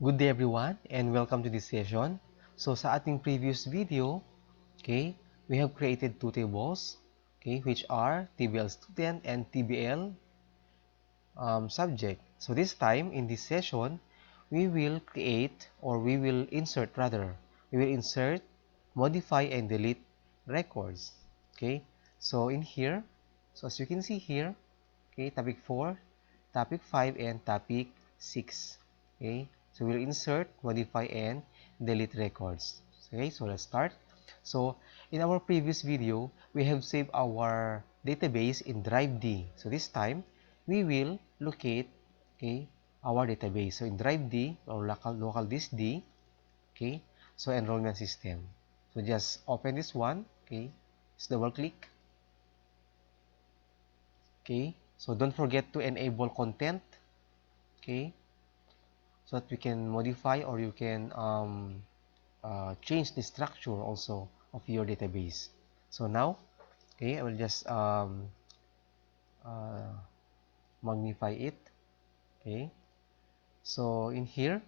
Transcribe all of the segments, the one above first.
Good day everyone and welcome to this session. So sa ating previous video, okay, we have created two tables, okay, which are TBL student and TBL subject. So this time in this session, we will create or we will insert rather, we will insert, modify and delete records. Okay, so in here, so as you can see here, okay, topic 4, topic 5 and topic 6. Okay, so we'll insert, modify and delete records. Okay, so let's start. So in our previous video, we have saved our database in Drive D. So this time, we will locate, okay, our database. So in Drive D or local disk D, okay, so enrollment system. So just open this one, okay, just double click, okay. So don't forget to enable content, okay, so that we can modify or you can change the structure also of your database. So now, okay, I will just uh, magnify it, okay. So in here,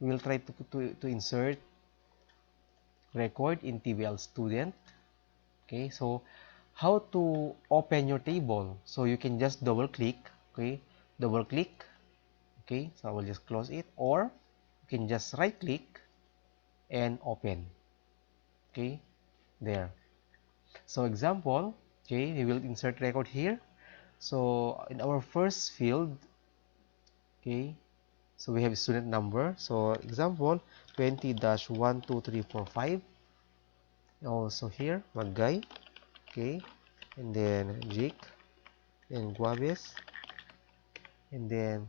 we will try to insert record in TBL student, okay. So how to open your table? So you can just double click, okay, double click, okay. So I will just close it, or you can just right click and open, okay, there. So example, okay, we will insert record here. So in our first field, okay, so we have student number. So example 20-12345. Also here Magay, okay, and then Jake and Guaves, and then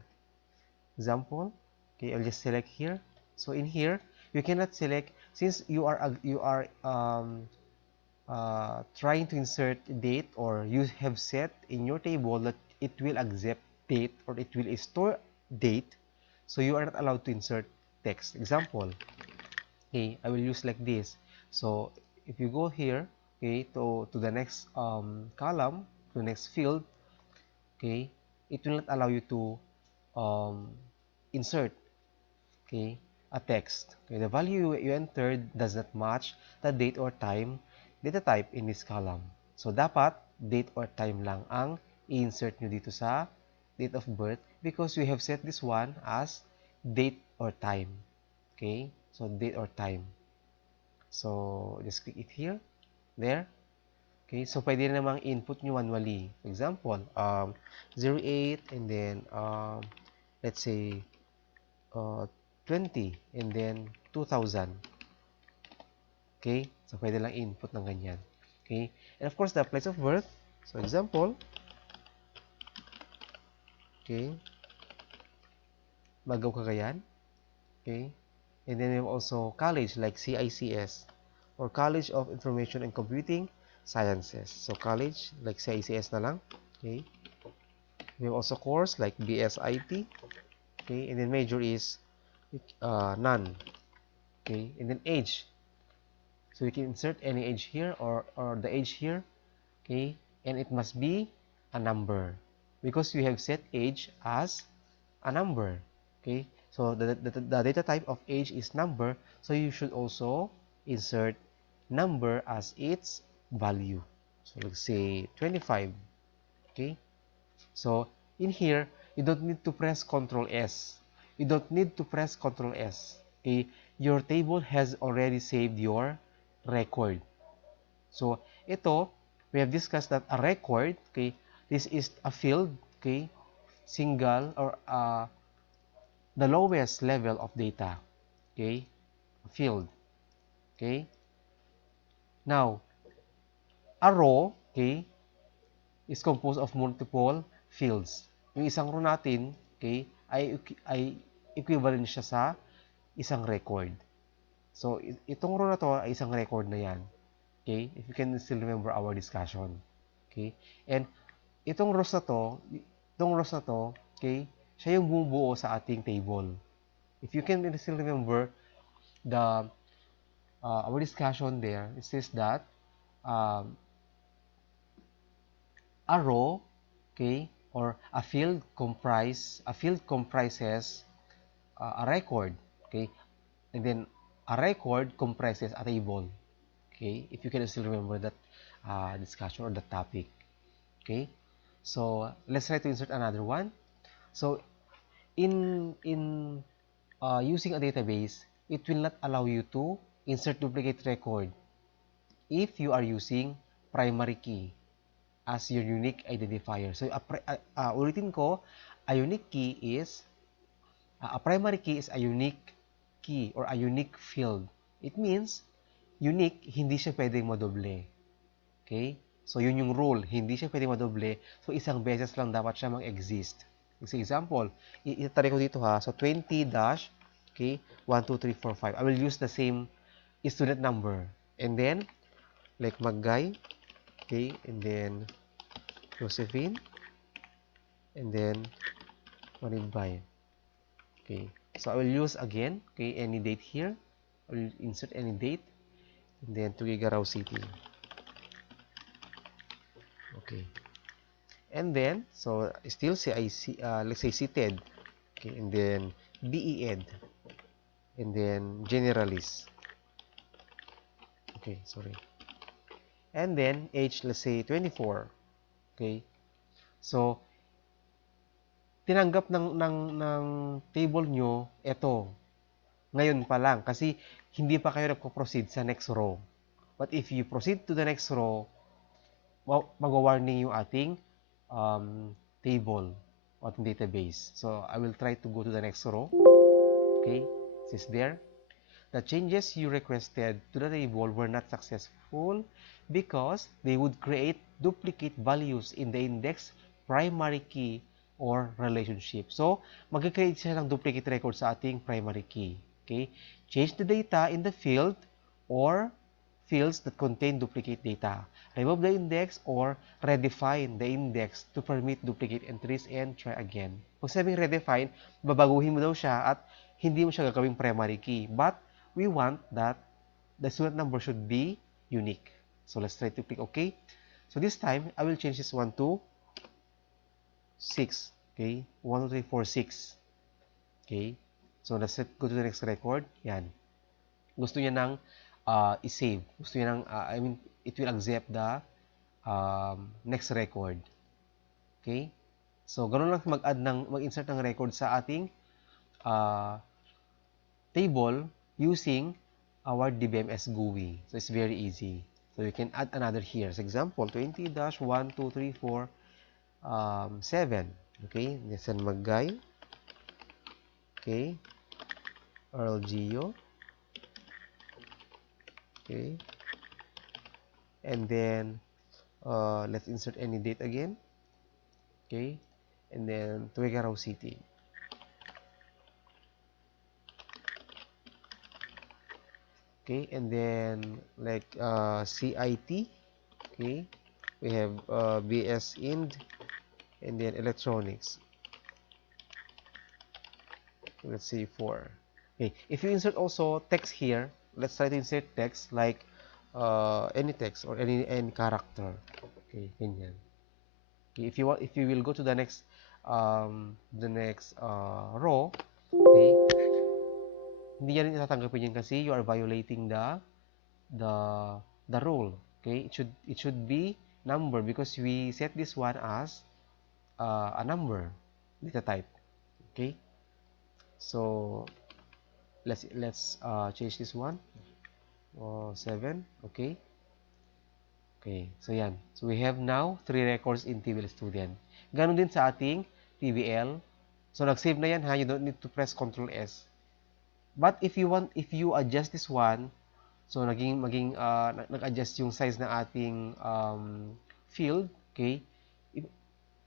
example, okay, I'll just select here. So in here you cannot select since you are trying to insert date, or you have set in your table that it will accept date or it will store date, so you are not allowed to insert text. Example, okay, I will use like this. So if you go here, okay, to the next column, to the next field, okay, it will not allow you to um, insert, okay, a text. Okay, the value you entered does not match the date or time data type in this column. So dapat date or time lang ang i-insert nyo dito sa date of birth, because we have set this one as date or time. Okay, so date or time. So just click it here, there. Okay, so pwede na namang input nyo manually. For example, 08 and then let's say uh, 20 and then 2000. Okay, so pwede lang input ng ganyan. Okay, and of course the place of birth. So example, okay, Magaw Cagayan. Okay, and then we have also college like CICS or College of Information and Computing Sciences. So college like CICS na lang. Okay, we have also course like BSIT. Okay, and then major is none. Okay, and then age. So you can insert any age here, or the age here, okay, and it must be a number because we have set age as a number, okay. So the data type of age is number, so you should also insert number as its value. So let's say 25, okay. So in here, you don't need to press Ctrl S. You don't need to press Ctrl S. Okay, your table has already saved your record. So ito, we have discussed that a record, okay, this is a field, okay, single or the lowest level of data, okay, a field, okay. Now, a row, okay, is composed of multiple fields. Yung isang row natin, okay, ay equivalent siya sa isang record. So, itong row na to ay isang record na yan. Okay? If you can still remember our discussion. Okay? And itong rows na to, okay, siya yung bumubuo sa ating table. If you can still remember the our discussion there, it says that um, a row, okay, or a field comprises a record. Okay, and then a record comprises a table. Okay, if you can still remember that discussion or the topic. Okay, so let's try to insert another one. So in using a database, it will not allow you to insert duplicate record if you are using primary key as your unique identifier. So ulitin ko, a unique key is a primary key is a unique key or a unique field. It means unique, hindi siya pwedeng madoble. Okay? So, yun yung rule. Hindi siya pwedeng madoble. So, isang beses lang dapat siya mag-exist. For example, itatry ko dito ha. So, 20 dash, okay, 1, 2, 3, 4, 5. I will use the same student number. And then, like Maggay, okay, and then Josephine, and then Manibay. Okay. So, I will use again, okay, any date here. I will insert any date. And then, Tugigaraw City. Okay. And then, so still CIC, let's say seated. Okay, and then BEd. And then generalist. Okay, sorry. And then age, let's say 24. Okay. So, tinanggap ng table nyo, ito, ngayon pa lang. Kasi hindi pa kayo nagpo-proceed sa next row. But if you proceed to the next row, mag-warning yung ating table or ating database. So, I will try to go to the next row. Okay, it is there. The changes you requested to the table were not successful because they would create duplicate values in the index primary key or relationship. So, mag-create siya ng duplicate record sa ating primary key. Okay? Change the data in the field or fields that contain duplicate data. Remove the index or redefine the index to permit duplicate entries and try again. Pag sabing redefine, babaguhin mo daw siya at hindi mo siya gagawing primary key. But we want that the student number should be unique. So let's try to click OK. So this time, I will change this one to 6. Okay? 1, 2, 3, 4, 6. Okay? So let's go to the next record. Yan. Gusto niya nang i-save. Gusto niya nang, I mean, it will accept the next record. Okay? So, ganun lang mag-insert ng record sa ating table using our DBMS GUI. So, it's very easy. So, you can add another here. For example, 20-1, 2, 3, 4, 7. Okay? Nissan Maggay. Okay? Earl Gio. Okay? And then, let's insert any date again. Okay? And then, Tuguegarao City. Okay, and then like CIT, okay, we have BS Ind, and then electronics. Let's say 4. Okay, if you insert also text here, let's try to insert text like any text or any character. Okay, ganyan. Okay, if you will go to the next row, okay, hindi yan itatanggapin yan kasi you are violating the the rule. Okay, it should be number because we set this one as a number data type. Okay, so let's change this one. 7. Okay. Okay, so yan. So we have now 3 records in TVL Student. Ganon din sa ating TVL. So nag-save na yan ha. You don't need to press Ctrl S. But if you adjust this one, so nag-adjust yung size ng ating field, okay?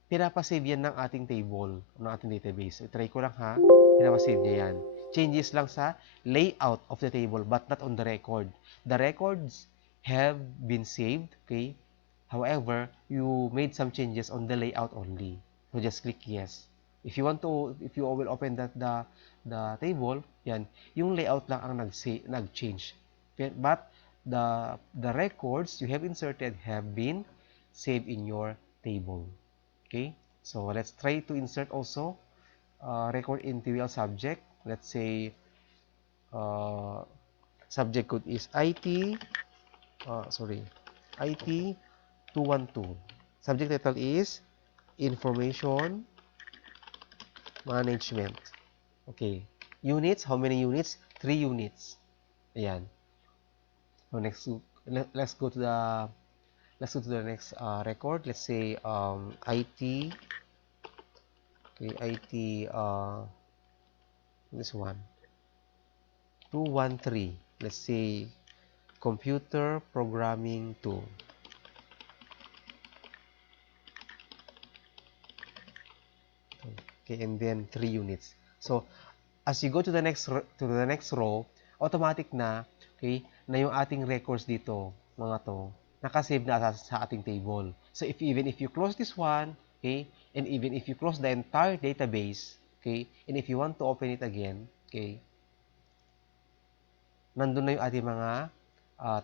Pinapasave yan ng ating table, ng ating database. So, try ko lang ha. Pinapasave niya yan. Changes lang sa layout of the table but not on the record. The records have been saved, okay? However, you made some changes on the layout only. So just click yes. If you will open the table, yan, yung layout lang ang nag-change. But the records you have inserted have been saved in your table. Okay? So let's try to insert also record in TVL subject. Let's say subject code is IT, IT 212. Subject title is Information Management. Okay. Units, how many units? 3 units. Ayan. So next, let's go to the next record. Let's say IT. Okay, IT this one 213. Let's say computer programming 2. Okay, and then 3 units. So as you go to the next row, automatic na, okay, na yung ating records dito, mga to, nakasave na sa ating table. So even if you close this one, okay, and even if you close the entire database, okay, and if you want to open it again, okay, nandun na yung ating mga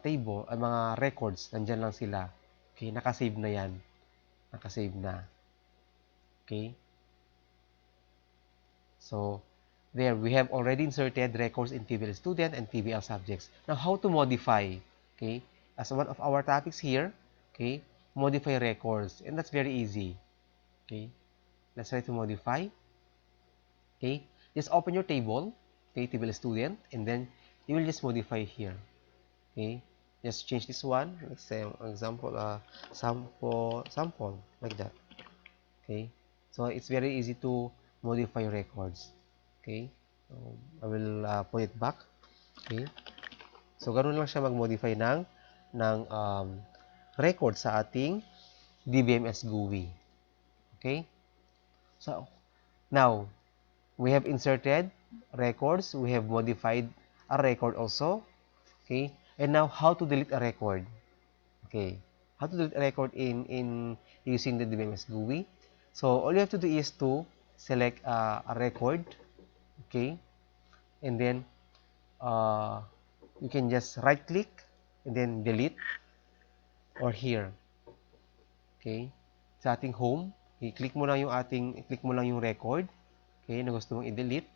table, ay mga records, nandyan lang sila. Okay, nakasave na yan. Nakasave na. Okay? So, there we have already inserted records in PBL student and PBL subjects. Now, how to modify? Okay? As one of our topics here, okay, modify records. And that's very easy. Okay? Let's try to modify. Okay? Just open your table, okay, PBL student, and then you will just modify here. Okay? Just change this one. Let's say, example, sample, like that. Okay? So, it's very easy to modify records. Okay? So, I will put it back. Okay? So, ganun lang siya mag-modify ng record sa ating DBMS GUI. Okay? So, now, we have inserted records. We have modified a record also. Okay? And now, how to delete a record? Okay. How to delete a record in using the DBMS GUI? So, all you have to do is to select a record. Okay? And then, you can just right click and then delete, or here, okay, sa ating home, i-click mo lang yung record, okay, na gusto mong i-delete,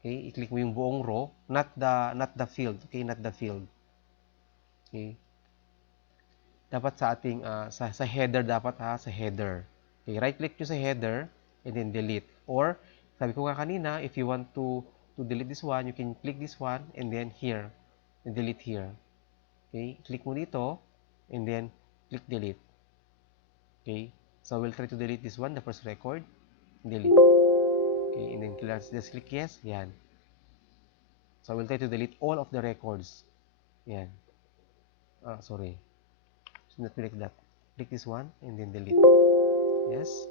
okay, i-click mo yung buong row, not the field, okay, not the field, okay, dapat sa ating sa header, dapat sa header, okay, right click nyo sa header and then delete, or sabi ko nga kanina, if you want to delete this one, you can click this one and then here, delete here. Okay, click mo dito, and then click delete. Okay, so we'll try to delete this one, the first record, delete. Okay, and then just click yes, yan. So we'll try to delete all of the records. Yan. Sorry. Should not be like that. Click this one, and then delete. Yes.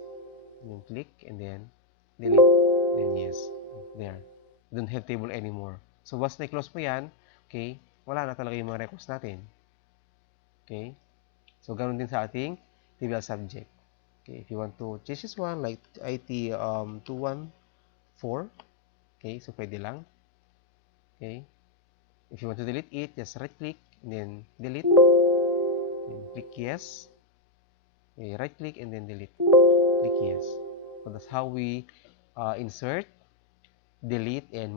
And then click, and then delete. And yes. There. We don't have table anymore. So once na-close mo yan, okay, wala na talaga yung mga records natin. Okay. So, ganoon din sa ating trivial subject. Okay, if you want to change this one, like IT 214, okay, so pwede lang. Okay, if you want to delete it, just right click, and then delete, and click yes. Okay, right click, and then delete, click yes. So, that's how we insert, delete, and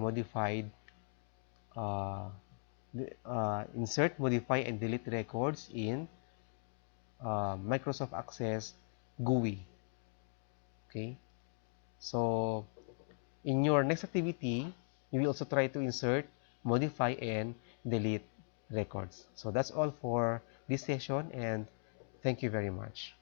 uh, insert, modify, and delete records in Microsoft Access GUI. Okay, so in your next activity, you will also try to insert, modify, and delete records. So that's all for this session, and thank you very much.